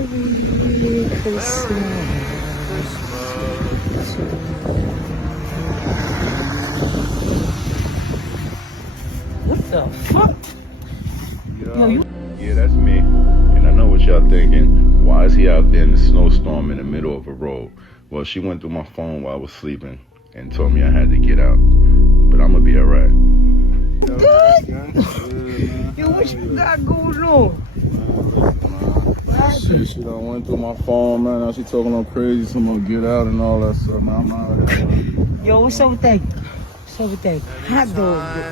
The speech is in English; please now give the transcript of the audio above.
Merry Christmas. What the fuck? Yeah, that's me. And I know what y'all thinking. Why is he out there in the snowstorm in the middle of a road? Well, she went through my phone while I was sleeping and told me I had to get out. But I'm gonna be alright. Good? Yo, what you got going on? She done went through my phone, man. Now she talking all crazy, so I'm gonna get out and all that stuff. Man, I'm out of there. Yo, what's up with that? What's up with that hot dog?